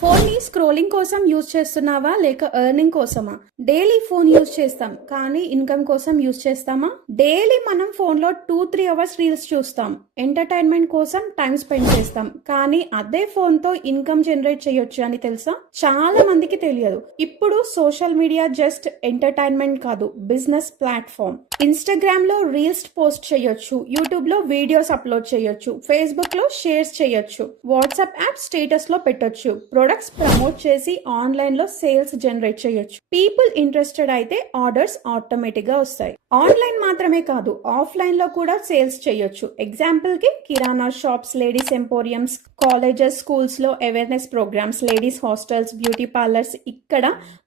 Phone ని scrolling కోసం use చేస్తున్నావా లేక ఎర్నింగ్ కోసమా? డైలీ ఫోన్ యూజ్ చేస్తాం కానీ ఇన్కమ్ కోసం యూజ్ చేస్తామా? డైలీ మనం ఫోన్ లో 2-3 అవర్స్ రీల్స్ చూస్తాం, ఎంటర్టైన్మెంట్ కోసం టైం స్పెండ్ చేస్తాం, కానీ అదే ఫోన్ తో ఇన్కమ్ జనరేట్ చేయొచ్చు అని తెలుసా? చాలా మందికి తెలియదు. ఇప్పుడు సోషల్ మీడియా జస్ట్ ఎంటర్టైన్మెంట్ కాదు, బిజినెస్ ప్లాట్ఫామ్. ఇన్స్టాగ్రామ్ లో రీల్స్ పోస్ట్ చేయొచ్చు, యూట్యూబ్ లో వీడియోస్ అప్లోడ్ చేయొచ్చు, ఫేస్బుక్ లో షేర్స్ చేయొచ్చు, వాట్సాప్ యాప్ స్టేటస్ లో పెట్టొచ్చు, ప్రొడక్ట్స్ ప్రమోట్ చేసి ఆన్లైన్ లో సేల్స్ జనరేట్ చేయొచ్చు. పీపుల్ ఇంట్రెస్టెడ్ అయితే ఆర్డర్స్ ఆటోమేటిక్ గా వస్తాయి. ఆన్లైన్ మాత్రమే కాదు, ఆఫ్లైన్ లో కూడా సేల్స్ చేయొచ్చు. ఎగ్జాంపుల్ కి kirana shops, ladies emporiums, colleges, schools లో awareness programmes, ladies hostels, beauty parlours, ఇక్కడ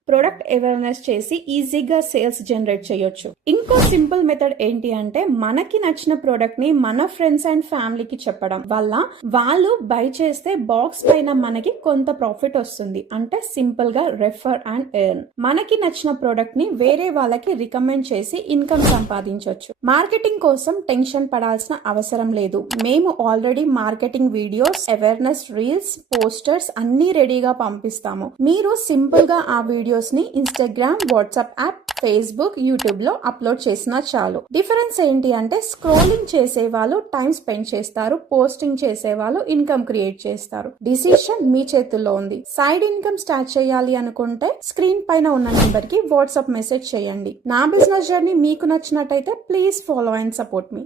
ప్రొడక్ట్ అవేర్నెస్ చేసి ఈజీగా సేల్స్ జనరేట్ చేయొచ్చు. ఇంకో సింపుల్ మెథడ్ ఏంటి అంటే, మనకి నచ్చిన ప్రోడక్ట్ ని మన ఫ్రెండ్స్ అండ్ ఫ్యామిలీకి చెప్పడం వల్ల వాళ్ళు బై చేస్తే బాక్స్ పైన మనకి కొంత ప్రాఫిట్ వస్తుంది. అంటే సింపుల్ గా రెఫర్ అండ్ ఎర్న్. మనకి నచ్చిన ప్రోడక్ట్ ని వేరే వాళ్ళకి రికమెండ్ చేసి ఇన్కమ్ సంపాదించవచ్చు. మార్కెటింగ్ కోసం టెన్షన్ పడాల్సిన అవసరం లేదు. మేము already marketing videos, awareness reels, posters అన్ని రెడీగా పంపిస్తాము. మీరు సింపుల్ గా ఆ వీడియోస్ ని Instagram, WhatsApp app, Facebook, YouTube లో అప్లోడ్ చేసినా చాలు. డిఫరెన్స్ ఏంటి అంటే, స్క్రోలింగ్ చేసే వాళ్ళు టైం స్పెండ్ చేస్తారు, పోస్టింగ్ చేసే వాళ్ళు ఇన్కమ్ క్రియేట్ చేస్తారు. డిసిషన్ మీ చేతుల్లో ఉంది. సైడ్ ఇన్కమ్ స్టార్ట్ చేయాలి అనుకుంటే స్క్రీన్ పైన ఉన్న నెంబర్ కి వాట్సాప్ మెసేజ్ చేయండి. నా బిజినెస్ జర్నీ మీకు నచ్చినట్టయితే please follow and support me.